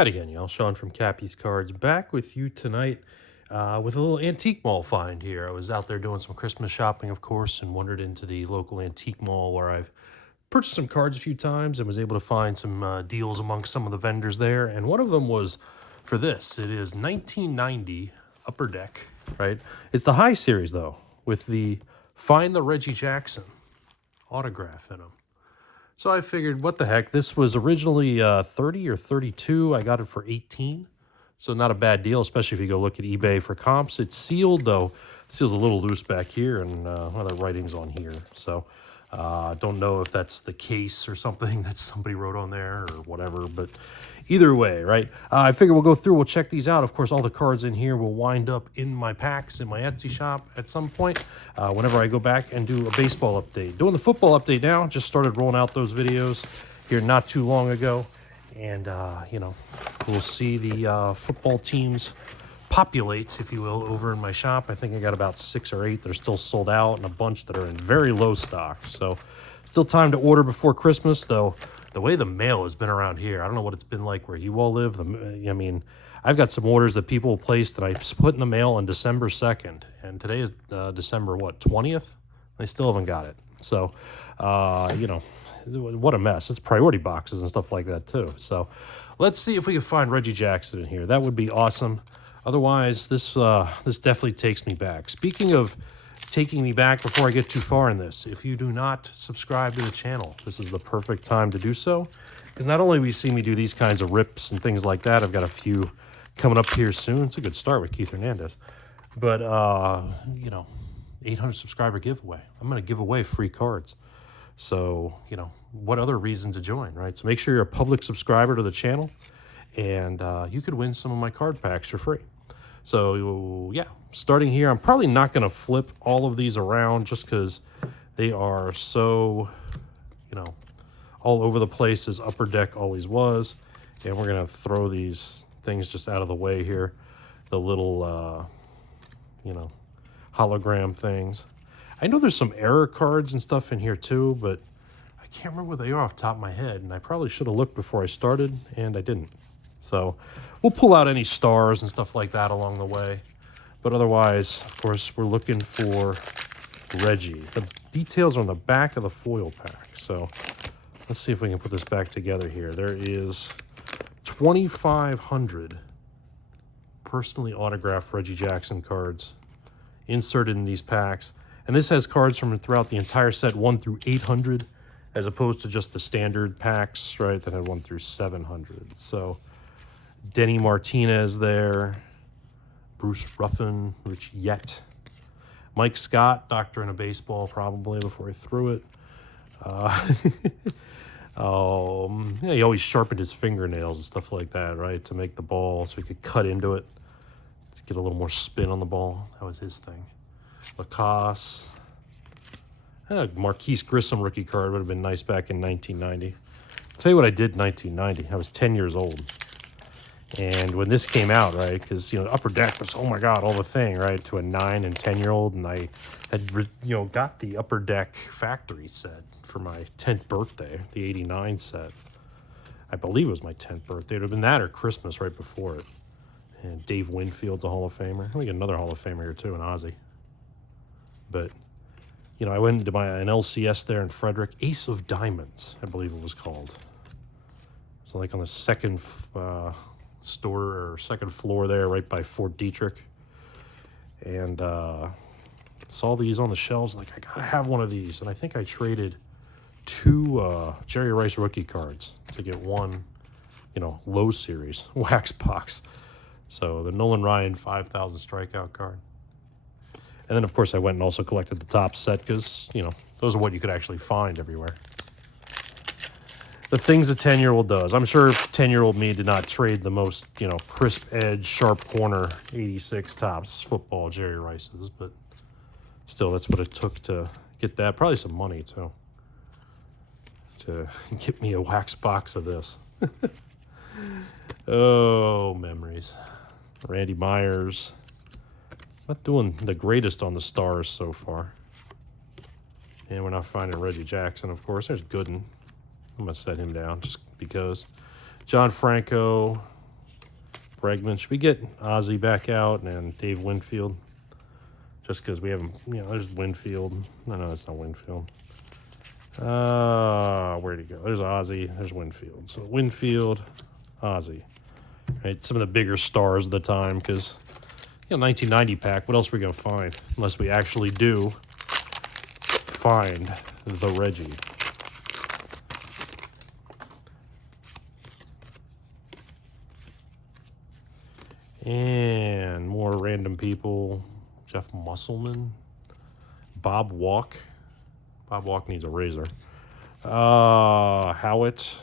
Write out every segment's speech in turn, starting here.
Howdy again, y'all. Sean from KappisCards back with you tonight with a little antique mall find here. I was out there doing some Christmas shopping, of course, and wandered into the local antique mall where I've purchased some cards a few times and was able to find some deals amongst some of the vendors there. And one of them was for this. It is 1990 Upper Deck, right? It's the high series, though, with the Find the Reggie Jackson autograph in them. So I figured, what the heck? This was originally 30 or 32. I got it for 18. So not a bad deal, especially if you go look at eBay for comps. It's sealed, though. It seal's a little loose back here, and the writing's on here. So don't know if that's the case or something that somebody wrote on there or whatever. But either way, right? I figure we'll go through. We'll check these out. Of course, all the cards in here will wind up in my packs in my Etsy shop at some point whenever I go back and do a baseball update. Doing the football update now. Just started rolling out those videos here not too long ago. And, we'll see the football teams populate, if you will, over in my shop. I think I got about 6 or 8 that are still sold out and a bunch that are in very low stock. So still time to order before Christmas, though. The way the mail has been around here, I don't know what it's been like where you all live. I've got some orders that people placed that I put in the mail on December 2nd. And today is December, 20th? They still haven't got it. So, what a mess. It's priority boxes and stuff like that, too. So let's see if we can find Reggie Jackson in here. That would be awesome. Otherwise, this definitely takes me back. Speaking of taking me back, before I get too far in this, if you do not subscribe to the channel, this is the perfect time to do so, because not only will you see me do these kinds of rips and things like that, I've got a few coming up here soon. It's a good start with Keith Hernandez, but 800 subscriber giveaway. I'm going to give away free cards. So, what other reason to join, right? So make sure you're a public subscriber to the channel, and you could win some of my card packs for free. So, yeah, starting here, I'm probably not going to flip all of these around just because they are so, all over the place as Upper Deck always was. And we're going to throw these things just out of the way here. The little, hologram things. I know there's some error cards and stuff in here too, but I can't remember what they are off the top of my head. And I probably should have looked before I started, and I didn't. So we'll pull out any stars and stuff like that along the way. But otherwise, of course, we're looking for Reggie. The details are on the back of the foil pack. So let's see if we can put this back together here. There is 2,500 personally autographed Reggie Jackson cards inserted in these packs. And this has cards from throughout the entire set, 1 through 800, as opposed to just the standard packs, right, that had 1 through 700. So Denny Martinez there, Bruce Ruffin, Rich Yett, Mike Scott, Doctor in a Baseball, probably, before he threw it. He always sharpened his fingernails and stuff like that, right, to make the ball so he could cut into it to get a little more spin on the ball. That was his thing. Lacoste. Marquise Grissom rookie card would have been nice back in 1990. I'll tell you what I did in 1990. I was 10 years old. And when this came out, right, because, Upper Deck was, oh my God, all the thing, right, to a 9 and 10-year-old. And I had, got the Upper Deck factory set for my 10th birthday, the 89 set. I believe it was my 10th birthday. It would have been that or Christmas right before it. And Dave Winfield's a Hall of Famer. We got another Hall of Famer here, too, an Ozzie. But, I went into an LCS there in Frederick. Ace of Diamonds, I believe it was called. So like on the second store or second floor there, right by Fort Detrick. And saw these on the shelves. Like, I got to have one of these. And I think I traded 2 Jerry Rice rookie cards to get one, low series wax box. So the Nolan Ryan 5,000 strikeout card. And then, of course, I went and also collected the top set because, those are what you could actually find everywhere. The things a 10-year-old does. I'm sure 10-year-old me did not trade the most, crisp edge, sharp corner, 86 tops football Jerry Rice's. But still, that's what it took to get that. Probably some money, too, to get me a wax box of this. Oh, memories. Randy Myers. Not doing the greatest on the stars so far. And we're not finding Reggie Jackson, of course. There's Gooden. I'm going to set him down just because. John Franco. Bregman. Should we get Ozzy back out and Dave Winfield? Just because we haven't, there's Winfield. No, it's not Winfield. Where'd he go? There's Ozzy. There's Winfield. So Winfield, Ozzy. Right, some of the bigger stars of the time, because 1990 pack. What else are we gonna find? Unless we actually do find the Reggie. And more random people. Jeff Musselman. Bob Walk. Bob Walk needs a razor. Howitt.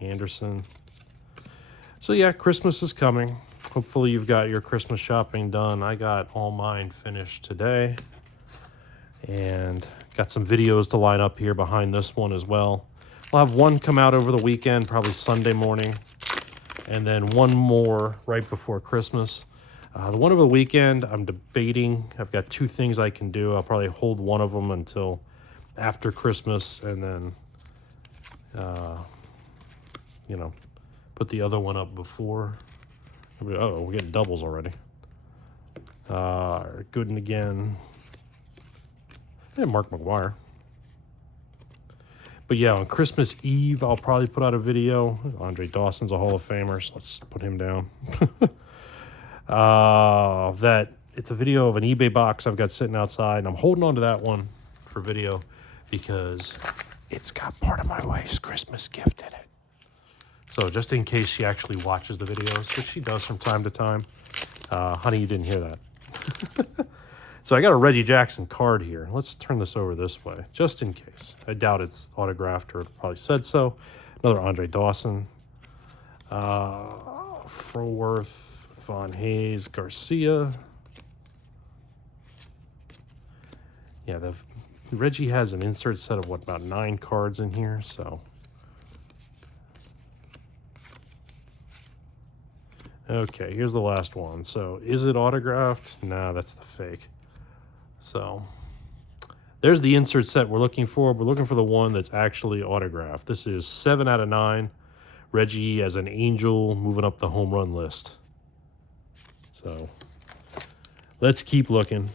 Anderson. So yeah, Christmas is coming. Hopefully you've got your Christmas shopping done. I got all mine finished today. And got some videos to line up here behind this one as well. I'll have one come out over the weekend, probably Sunday morning. And then one more right before Christmas. The one over the weekend, I'm debating. I've got two things I can do. I'll probably hold one of them until after Christmas and then, put the other one up before. Oh, we're getting doubles already. Gooden again. And Mark McGuire. But yeah, on Christmas Eve, I'll probably put out a video. Andre Dawson's a Hall of Famer, so let's put him down. It's a video of an eBay box I've got sitting outside, and I'm holding on to that one for video because it's got part of my wife's Christmas gift in it. So just in case she actually watches the videos, which she does from time to time. Honey, you didn't hear that. So I got a Reggie Jackson card here. Let's turn this over this way, just in case. I doubt it's autographed, or it probably said so. Another Andre Dawson. Froworth, Von Hayes, Garcia. Yeah, the Reggie has an insert set of, about 9 cards in here, so. Okay, here's the last one. So, is it autographed? Nah, that's the fake. So, there's the insert set we're looking for. We're looking for the one that's actually autographed. This is 7 out of 9. Reggie as an angel moving up the home run list. So, let's keep looking.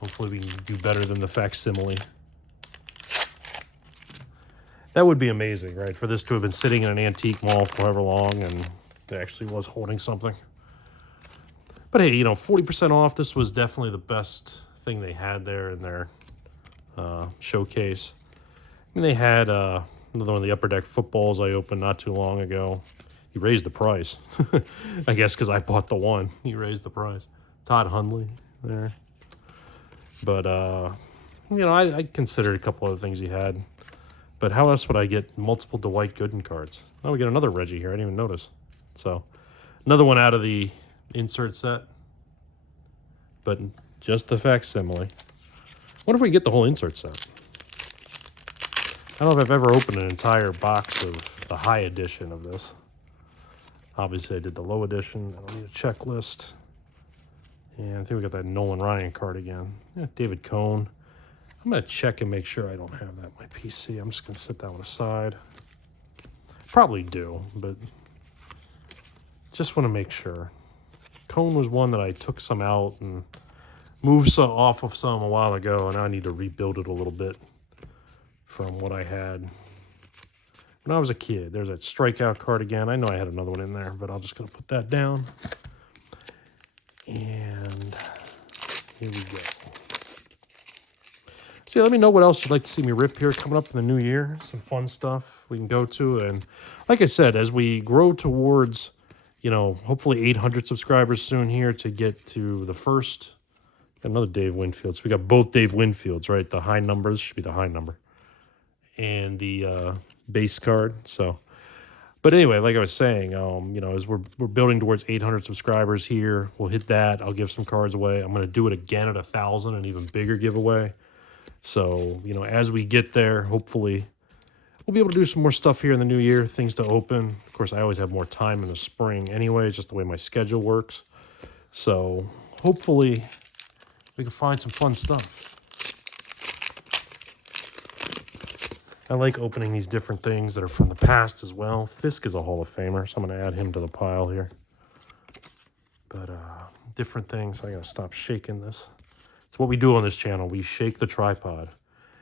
Hopefully we can do better than the facsimile. That would be amazing, right? For this to have been sitting in an antique mall for however long and it actually was holding something. But hey, 40% off. This was definitely the best thing they had there in their showcase. And they had another one of the Upper Deck footballs I opened not too long ago. He raised the price. I guess because I bought the one. He raised the price. Todd Hundley there. But, I considered a couple other things he had. But how else would I get multiple Dwight Gooden cards? Now we get another Reggie here. I didn't even notice. So, another one out of the insert set. But just the facsimile. What if we get the whole insert set? I don't know if I've ever opened an entire box of the high edition of this. Obviously, I did the low edition. I don't need a checklist. And I think we got that Nolan Ryan card again. Yeah, David Cohn. I'm going to check and make sure I don't have that on my PC. I'm just going to set that one aside. Probably do, but just want to make sure. Cohn was one that I took some out and moved some off of some a while ago, and I need to rebuild it a little bit from what I had when I was a kid. There's that strikeout card again. I know I had another one in there, but I'm just going to put that down. And here we go. So yeah, let me know what else you'd like to see me rip here coming up in the new year. Some fun stuff we can go to. And like I said, as we grow towards, hopefully 800 subscribers soon here to get to the first. Got another Dave Winfield. So we got both Dave Winfields, right? The high numbers should be the high number. And the base card. So, but anyway, like I was saying, as we're building towards 800 subscribers here, we'll hit that. I'll give some cards away. I'm going to do it again at 1,000, an even bigger giveaway. So, as we get there, hopefully we'll be able to do some more stuff here in the new year, things to open. Of course, I always have more time in the spring anyway, just the way my schedule works. So, hopefully we can find some fun stuff. I like opening these different things that are from the past as well. Fisk is a Hall of Famer, so I'm going to add him to the pile here. But different things. I got to stop shaking this. It's what we do on this channel. We shake the tripod.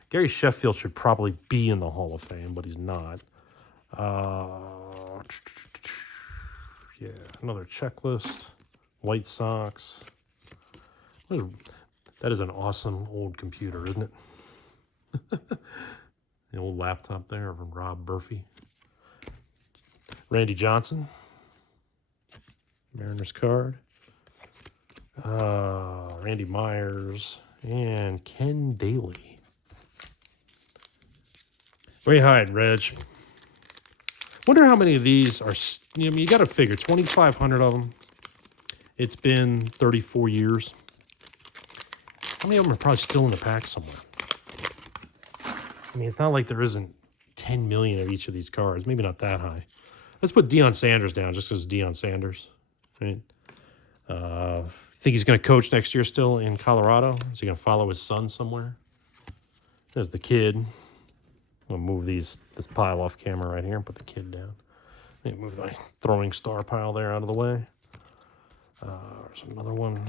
Gary Sheffield should probably be in the Hall of Fame, but he's not. Yeah, another checklist. White Sox. That is an awesome old computer, isn't it? The old laptop there from Rob Murphy. Randy Johnson. Mariners card. Randy Myers. And Ken Daly. Where you hiding, Reg? Wonder how many of these are... you got to figure, 2,500 of them. It's been 34 years. How many of them are probably still in the pack somewhere? I mean, it's not like there isn't 10 million of each of these cards. Maybe not that high. Let's put Deion Sanders down just because Deion Sanders. Right? Think he's going to coach next year still in Colorado? Is he going to follow his son somewhere? There's the kid. I'm going to move this pile off camera right here and put the kid down. Move my throwing star pile there out of the way. There's another one.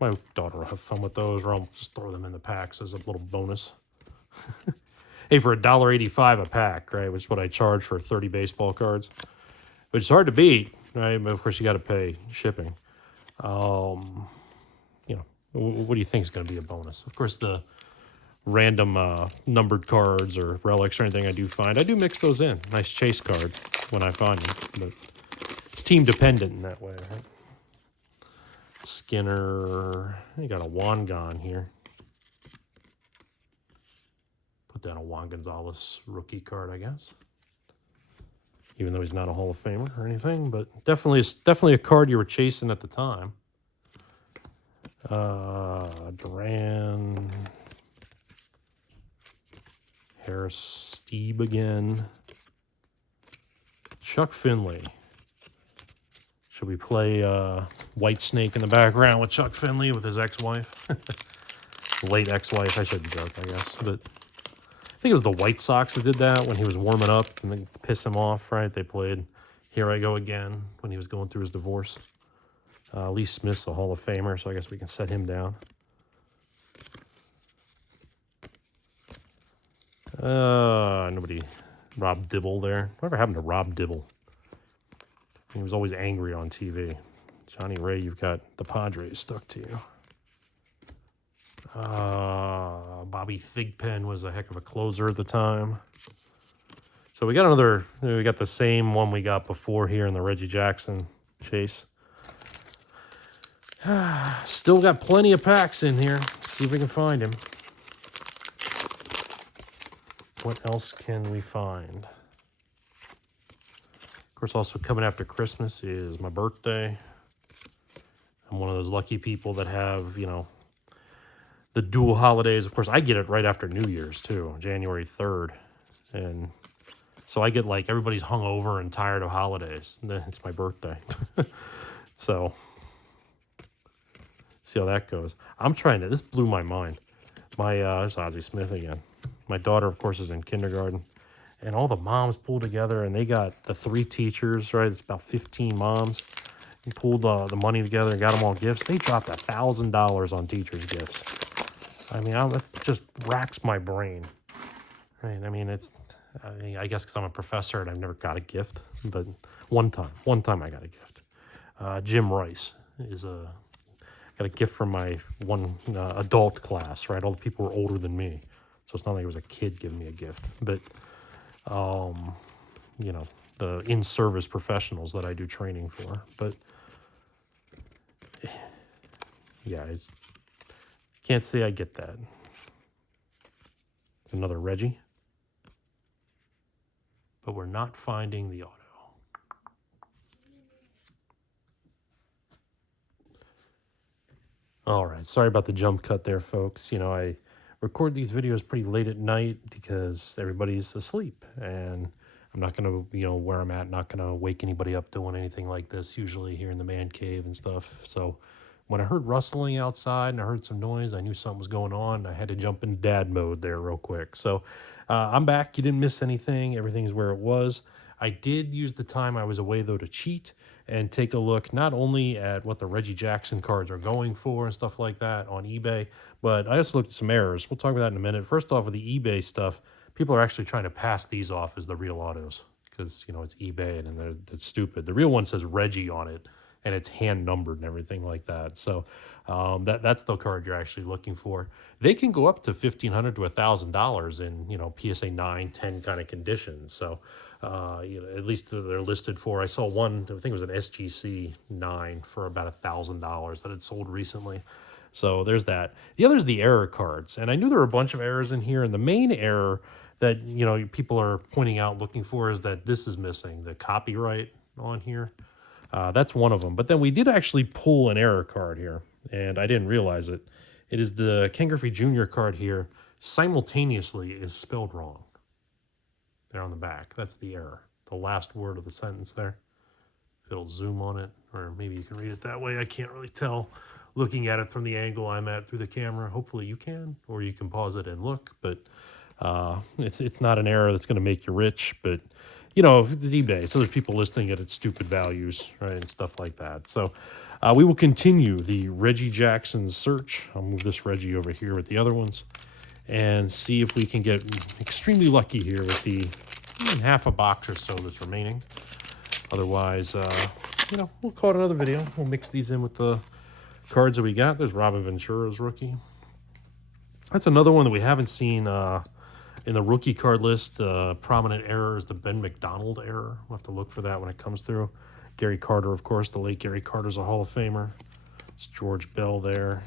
My daughter will have fun with those, or I'll just throw them in the packs as a little bonus. Hey, for $1.85 a pack, right, which is what I charge for 30 baseball cards, which is hard to beat, right? But of course, you got to pay shipping. What do you think is going to be a bonus? Of course, the random numbered cards or relics or anything I do mix those in. Nice chase card when I find them, but it's team dependent in that way, right? Skinner, you got a Wangan here. Put down a Juan Gonzalez rookie card, I guess. Even though he's not a Hall of Famer or anything, but definitely a card you were chasing at the time. Duran, Harris, Steeb again. Chuck Finley. Should we play White Snake in the background with Chuck Finley with his ex-wife? Late ex-wife, I shouldn't joke, I guess. But I think it was the White Sox that did that when he was warming up and then piss him off, right? They played Here I Go Again when he was going through his divorce. Lee Smith's a Hall of Famer, so I guess we can set him down. Nobody. Rob Dibble there. Whatever happened to Rob Dibble? He was always angry on TV. Johnny Ray, you've got the Padres stuck to you. Bobby Thigpen was a heck of a closer at the time. So we got the same one we got before here in the Reggie Jackson chase. Still got plenty of packs in here. Let's see if we can find him. What else can we find? Of course, also coming after Christmas is my birthday. I'm one of those lucky people that have, the dual holidays. Of course, I get it right after New Year's, too, January 3rd. And so I get, everybody's hungover and tired of holidays. It's my birthday. So, see how that goes. This blew my mind. There's Ozzie Smith again. My daughter, of course, is in kindergarten. And all the moms pulled together, and they got the 3 teachers, right? It's about 15 moms. And pulled the money together and got them all gifts. They dropped $1,000 on teachers' gifts. I mean, it just racks my brain. Right? I mean, I guess because I'm a professor and I've never got a gift. But one time I got a gift. Jim Rice got a gift from my one adult class, right? All the people were older than me. So it's not like it was a kid giving me a gift. But, the in-service professionals that I do training for. But, yeah, can't say I get that. Another Reggie. But we're not finding the auto. All right, sorry about the jump cut there, folks. I record these videos pretty late at night because everybody's asleep. And I'm not going to, where I'm at, not going to wake anybody up doing anything like this, usually here in the man cave and stuff. So When I heard rustling outside and I heard some noise, I knew something was going on. I had to jump into dad mode there real quick. So I'm back. You didn't miss anything. Everything's where it was. I did use the time I was away, though, to cheat and take a look not only at what the Reggie Jackson cards are going for and stuff like that on eBay, but I also looked at some errors. We'll talk about that in a minute. First off, with the eBay stuff, people are actually trying to pass these off as the real autos because, you know, it's eBay and they're stupid. The real one says Reggie on it, and it's hand numbered and everything like that. So that's the card you're actually looking for. They can go up to $1,500 to $1,000 in, you know, PSA 9, 10 kind of conditions. So you know, at least they're listed for. I saw one, I think it was an SGC 9 for about $1,000 that had sold recently. So there's that. The other is the error cards, and I knew there were a bunch of errors in here. And the main error that, you know, people are pointing out looking for is that this is missing, the copyright on here. That's one of them. But then we did actually pull an error card here, and I didn't realize it. It is the Ken Griffey Jr. card here. Simultaneously is spelled wrong. There on the back. That's the error. The last word of the sentence there. If it'll zoom on it, or maybe you can read it that way. I can't really tell looking at it from the angle I'm at through the camera. Hopefully you can, or you can pause it and look. But it's not an error that's going to make you rich, but you know, it's eBay, so there's people listing it at stupid values, right, and stuff like that. So we will continue the Reggie Jackson search. I'll move this Reggie over here with the other ones and see if we can get extremely lucky here with the half a box or so that's remaining. Otherwise, you know, we'll call it another video. We'll mix these in with the cards that we got. There's Robin Ventura's rookie. That's another one that we haven't seen in the rookie card list. Prominent error is the Ben McDonald error. We'll have to look for that when it comes through. Gary Carter, of course, the late Gary Carter's a Hall of Famer. It's George Bell there.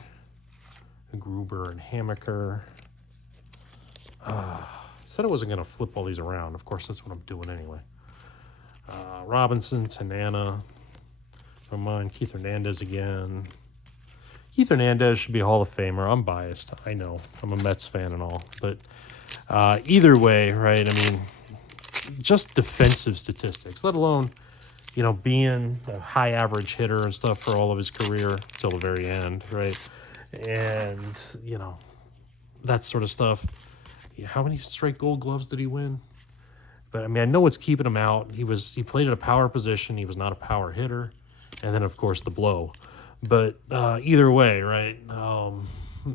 Gruber and Hammaker. Said I wasn't going to flip all these around. Of course, that's what I'm doing anyway. Robinson, Tanana. Don't mind. Keith Hernandez again. Keith Hernandez should be a Hall of Famer. I'm biased. I know. I'm a Mets fan and all. But either way, right, I mean, just defensive statistics, let alone, you know, being a high average hitter and stuff for all of his career till the very end, right? And, you know, that sort of stuff. Yeah, how many straight Gold Gloves did he win? But, I mean, I know what's keeping him out. He played at a power position. He was not a power hitter. And then, of course, the blow. But either way, right,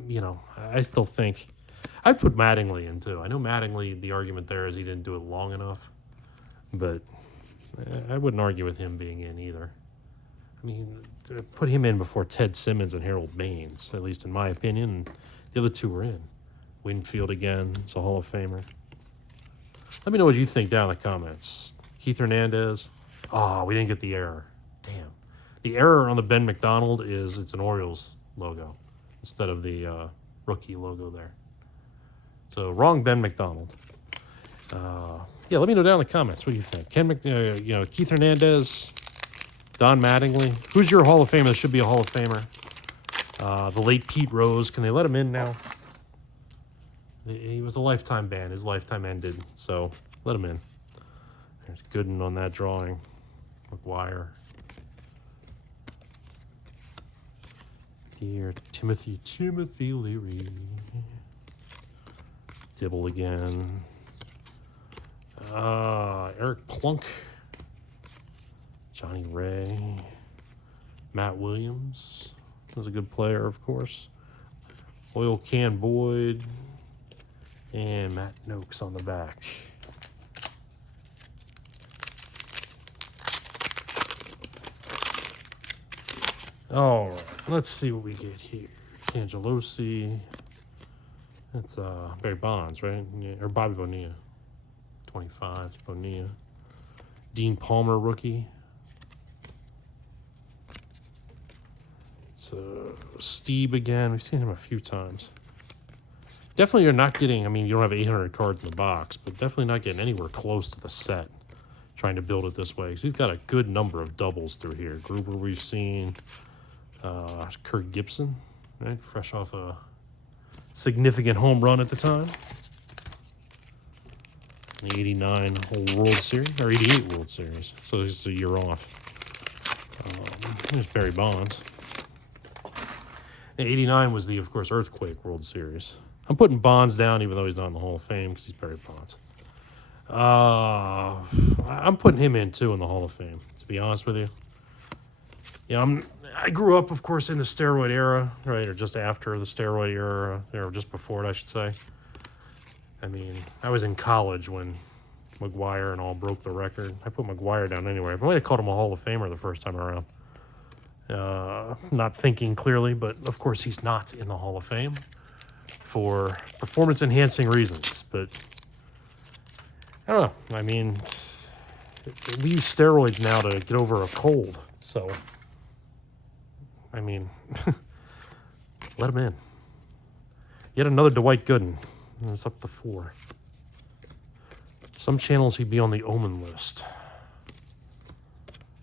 you know, I still think I put Mattingly in, too. I know Mattingly, the argument there is he didn't do it long enough. But I wouldn't argue with him being in either. I mean, put him in before Ted Simmons and Harold Baines, at least in my opinion. And the other two were in. Winfield again, it's a Hall of Famer. Let me know what you think down in the comments. Keith Hernandez. Oh, we didn't get the error. Damn. The error on the Ben McDonald is it's an Orioles logo instead of the rookie logo there. So wrong Ben McDonald. Yeah, let me know down in the comments. What do you think? You know, Keith Hernandez, Don Mattingly. Who's your Hall of Famer that should be a Hall of Famer? The late Pete Rose. Can they let him in now? He was a lifetime ban. His lifetime ended, so let him in. There's Gooden on that drawing. McGuire. Here, Timothy Leary. Dibble again. Eric Plunk. Johnny Ray. Matt Williams. Was a good player, of course. Oil Can Boyd. And Matt Noakes on the back. All right, let's see what we get here. Cangelosi. That's Barry Bonds, right? Yeah, or Bobby Bonilla. 25, Bonilla. Dean Palmer, rookie. So, Steve again. We've seen him a few times. Definitely you're not getting, I mean, you don't have 800 cards in the box, but definitely not getting anywhere close to the set trying to build it this way. So we've got a good number of doubles through here. Gruber we've seen. Kirk Gibson, right? Fresh off a significant home run at the time. The 89 World Series, or 88 World Series. So this is a year off. There's Barry Bonds. And 89 was the, of course, Earthquake World Series. I'm putting Bonds down, even though he's not in the Hall of Fame, because he's Barry Bonds. I'm putting him in, too, in the Hall of Fame, to be honest with you. Yeah, I grew up, of course, in the steroid era, right, or just after the steroid era, or just before it, I should say. I mean, I was in college when McGwire and all broke the record. I put McGwire down anyway. I might have called him a Hall of Famer the first time around. Not thinking clearly, but of course he's not in the Hall of Fame for performance-enhancing reasons. But I don't know. I mean, we use steroids now to get over a cold. So, I mean, let him in. Yet another Dwight Gooden. It's up to 4. Some channels he'd be on the Omen list. I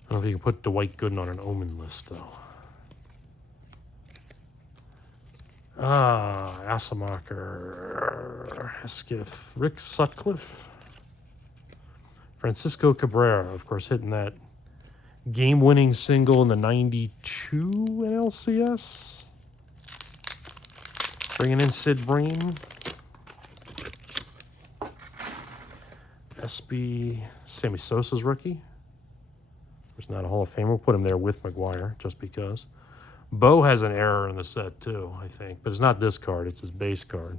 don't know if you can put Dwight Gooden on an Omen list, though. Assemacher, Hesketh, Rick Sutcliffe, Francisco Cabrera, of course, hitting that game-winning single in the 92 NLCS. Bringing in Sid Bream. SB, Sammy Sosa's rookie. There's not a Hall of Famer. We'll put him there with McGwire, just because. Bo has an error in the set, too, I think. But it's not this card. It's his base card.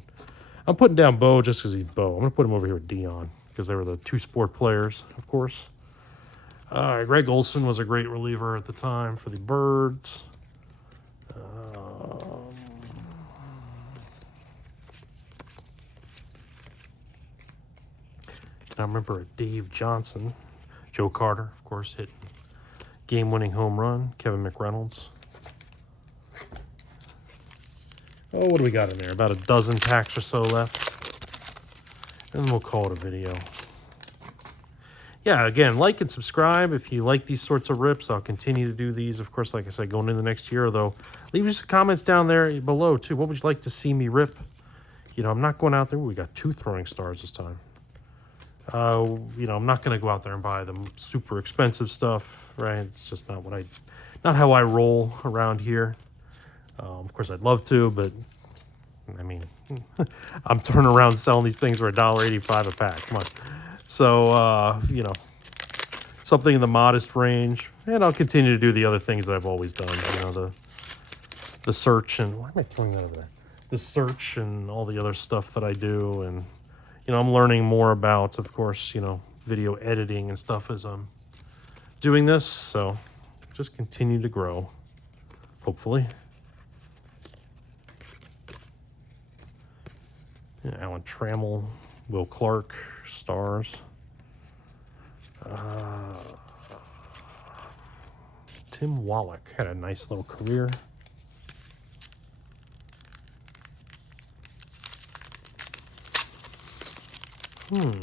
I'm putting down Bo just because he's Bo. I'm going to put him over here with Dion, because they were the 2 sport players, of course. Greg Olson was a great reliever at the time for the Birds. I remember Dave Johnson. Joe Carter, of course, hit game-winning home run. Kevin McReynolds. Oh, what do we got in there? About a dozen packs or so left. And we'll call it a video. Yeah, again, like and subscribe if you like these sorts of rips. I'll continue to do these, of course, like I said, going into the next year, though. Leave me some comments down there below, too. What would you like to see me rip? You know, I'm not going out there. We got 2 throwing stars this time. You know, I'm not going to go out there and buy the super expensive stuff, right? It's just not not how I roll around here. Of course, I'd love to, but I mean, I'm turning around selling these things for $1.85 a pack. Come on. So, you know, something in the modest range, and I'll continue to do the other things that I've always done. You know, the search and why am I throwing that over there? The search and all the other stuff that I do, and you know, I'm learning more about, of course, you know, video editing and stuff as I'm doing this. So just continue to grow, hopefully. Yeah, Alan Trammell, Will Clark, stars. Tim Wallach had a nice little career. Of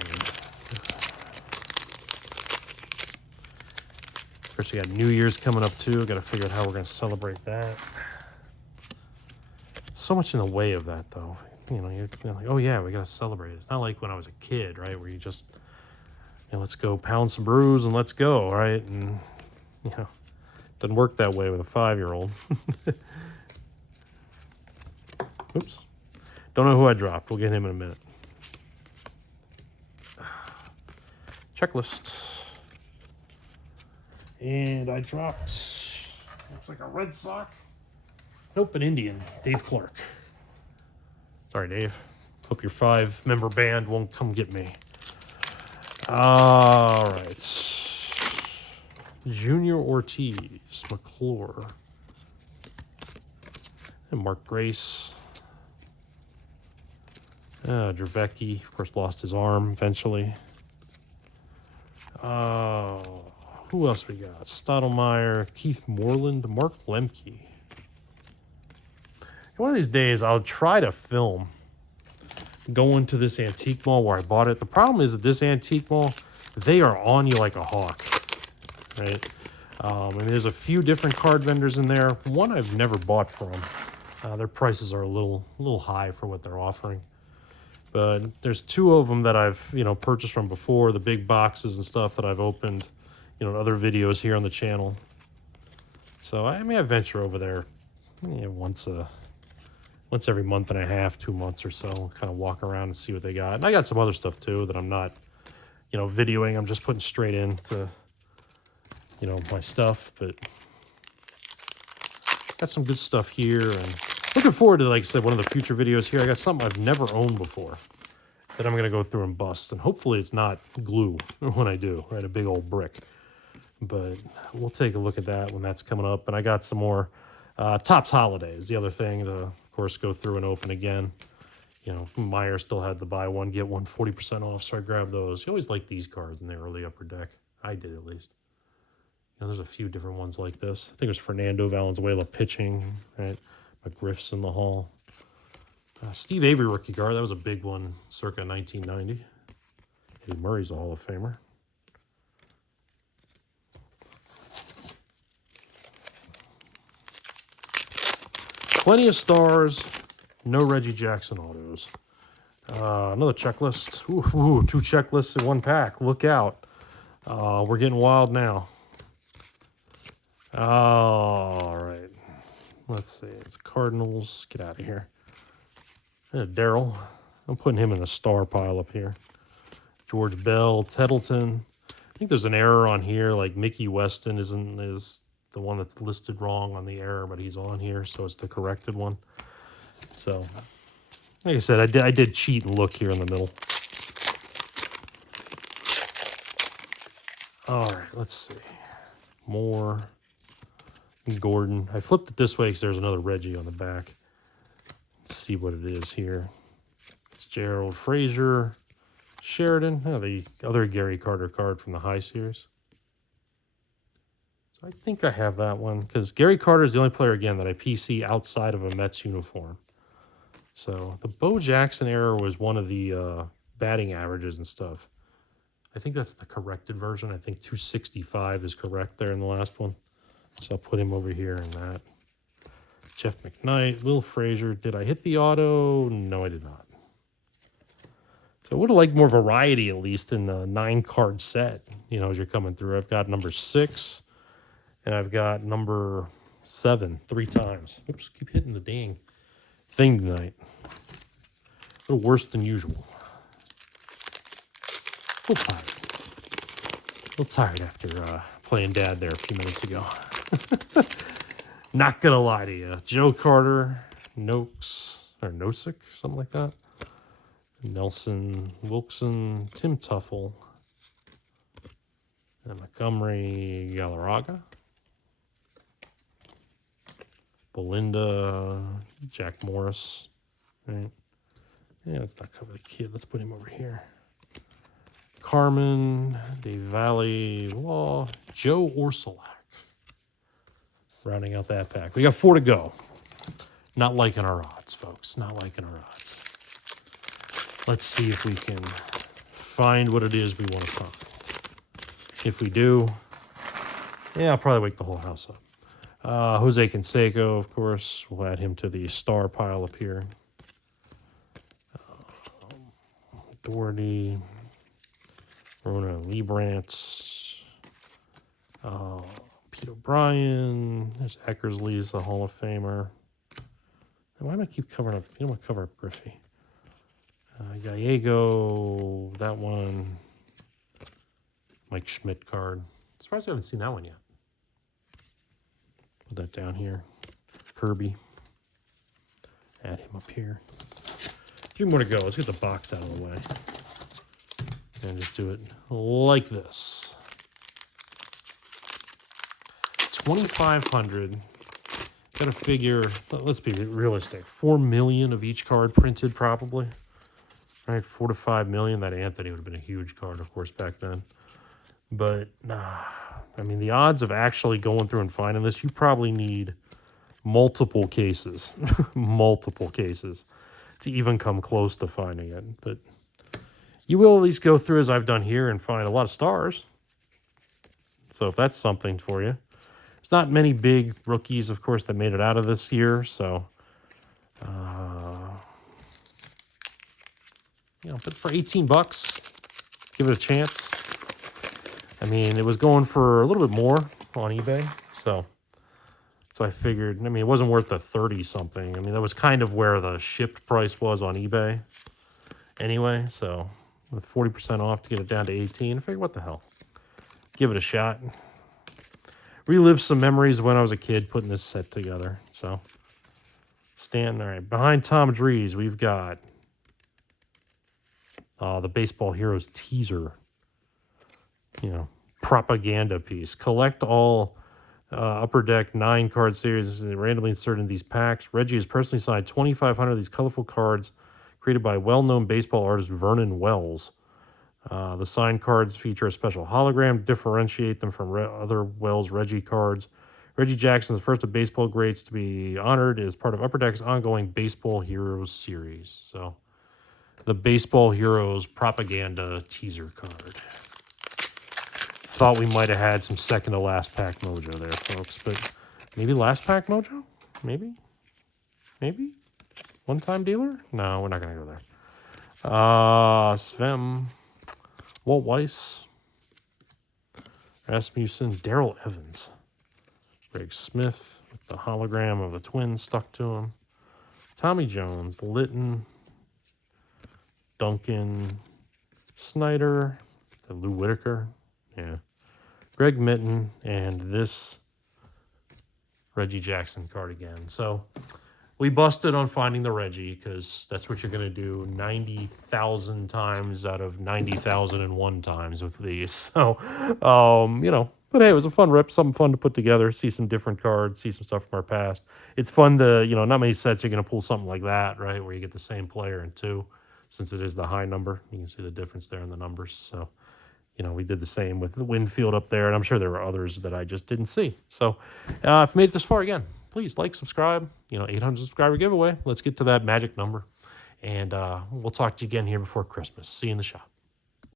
course, we got New Year's coming up, too. Got to figure out how we're going to celebrate that. So much in the way of that, though. You know, you're like, oh, yeah, we got to celebrate. It's not like when I was a kid, right, where you just, you know, let's go pound some brews and let's go, right? And, you know, it doesn't work that way with a 5-year-old. Oops. Don't know who I dropped. We'll get him in a minute. Checklist. And I dropped, looks like a Red Sox. Nope, an Indian. Dave Clark. Sorry, Dave. Hope your 5-member band won't come get me. All right. Junior Ortiz, McClure. And Mark Grace. Dravecki, of course, lost his arm eventually. Who else we got? Stottlemyre, Keith Moreland, Mark Lemke. One of these days, I'll try to film going to this antique mall where I bought it. The problem is that this antique mall, they are on you like a hawk, right? And there's a few different card vendors in there. One I've never bought from. Their prices are a little high for what they're offering. But there's 2 of them that I've, you know, purchased from before, the big boxes and stuff that I've opened, you know, in other videos here on the channel. So I may venture over there Yeah, once every month and a half, 2 months or so, kind of walk around and see what they got. And I got some other stuff too that I'm not, videoing. I'm just putting straight into, my stuff. But got some good stuff here, and looking forward to, like I said, one of the future videos here. I got something I've never owned before that I'm gonna go through and bust, and hopefully it's not glue when I do, right? A big old brick. But we'll take a look at that when that's coming up. And I got some more Topps Holidays, the other thing to, of course, go through and open again. Meyer still had the buy one, get one 40% off, so I grabbed those. You always like these cards in the early upper deck. I did, at least. There's a few different ones like this. I think it was Fernando Valenzuela pitching, right? McGriff's in the hall. Steve Avery rookie card. That was a big one, circa 1990. Eddie Murray's a Hall of Famer. Plenty of stars, no Reggie Jackson autos. Another checklist. Ooh, 2 checklists in 1 pack. Look out. We're getting wild now. All right. Let's see. It's Cardinals. Get out of here. Darryl. I'm putting him in the star pile up here. George Bell, Tettleton. I think there's an error on here. Like Mickey Weston is the one that's listed wrong on the error, but he's on here, so it's the corrected one. So, like I said, I did cheat and look here in the middle. All right, let's see. More Gordon. I flipped it this way because there's another Reggie on the back. Let's see what it is here. It's Gerald Frazier, Sheridan. Oh, the other Gary Carter card from the High Series. So I think I have that one because Gary Carter is the only player, again, that I PC outside of a Mets uniform. So the Bo Jackson error was one of the batting averages and stuff. I think that's the corrected version. I think 265 is correct there in the last one. So I'll put him over here in that. Jeff McKnight, Will Frazier. Did I hit the auto? No, I did not. So I would have liked more variety, at least, in the 9-card set, as you're coming through. I've got number 6, and I've got number 7 3 times. Oops, keep hitting the dang thing tonight. A little worse than usual. A little tired. A little tired after playing dad there a few minutes ago. Not gonna lie to you. Joe Carter, Noakes, or Nosek, something like that. Nelson Wilson, Tim Tuffle, and Montgomery Galarraga. Belinda, Jack Morris. Right. Yeah, let's not cover the kid. Let's put him over here. Carmen, Dave Valley, Law, Joe Orsulak. Rounding out that pack. We got 4 to go. Not liking our odds, folks. Not liking our odds. Let's see if we can find what it is we want to find. If we do, yeah, I'll probably wake the whole house up. Jose Canseco, of course. We'll add him to the star pile up here. Doherty. Rona Liebrant. Pete O'Brien. There's Eckersley's a Hall of Famer. Why do I keep covering up? You don't want to cover up Griffey. Gallego, that one. Mike Schmidt card. Surprised I haven't seen that one yet. Put that down here. Kirby. Add him up here. 3 more to go. Let's get the box out of the way. And just do it like this. 2,500. Gotta figure, let's be realistic. 4 million of each card printed, probably. Right, 4 to 5 million. That Anthony would have been a huge card, of course, back then. But, I mean, the odds of actually going through and finding this, you probably need multiple cases. Multiple cases to even come close to finding it. But you will at least go through, as I've done here, and find a lot of stars. So if that's something for you. There's not many big rookies, of course, that made it out of this year. So, but for 18 bucks, give it a chance. I mean, it was going for a little bit more on eBay. So So I figured, I mean, it wasn't worth the 30-something. I mean, that was kind of where the shipped price was on eBay anyway. So with 40% off to get it down to 18, I figured, what the hell? Give it a shot. Relive some memories of when I was a kid putting this set together. So, all right. Behind Tom Drees, we've got the Baseball Heroes teaser, propaganda piece. Collect all Upper Deck 9-card series randomly inserted in these packs. Reggie has personally signed 2,500 of these colorful cards created by well-known baseball artist Vernon Wells. The signed cards feature a special hologram to differentiate them from other Wells Reggie cards. Reggie Jackson, the first of baseball greats to be honored, is part of Upper Deck's ongoing Baseball Heroes series. So, the Baseball Heroes propaganda teaser card. Thought we might have had some second to last pack mojo there, folks, but maybe last pack mojo? Maybe? One-time dealer? No, we're not going to go there. Sven, Walt Weiss, Rasmussen, Darrell Evans, Greg Smith with the hologram of the Twins stuck to him, Tommy Jones, Litton, Duncan, Snyder, Lou Whitaker, Greg Mitten, and this Reggie Jackson card again. So we busted on finding the Reggie because that's what you're going to do 90,000 times out of 90,001 times with these. So, but hey, it was a fun rip, something fun to put together, see some different cards, see some stuff from our past. It's fun to, not many sets you're going to pull something like that, right, where you get the same player in two, since it is the high number. You can see the difference there in the numbers. So, we did the same with the Winfield up there, and I'm sure there were others that I just didn't see. So, if you made it this far, again, please like, subscribe. 800 subscriber giveaway. Let's get to that magic number. And we'll talk to you again here before Christmas. See you in the shop.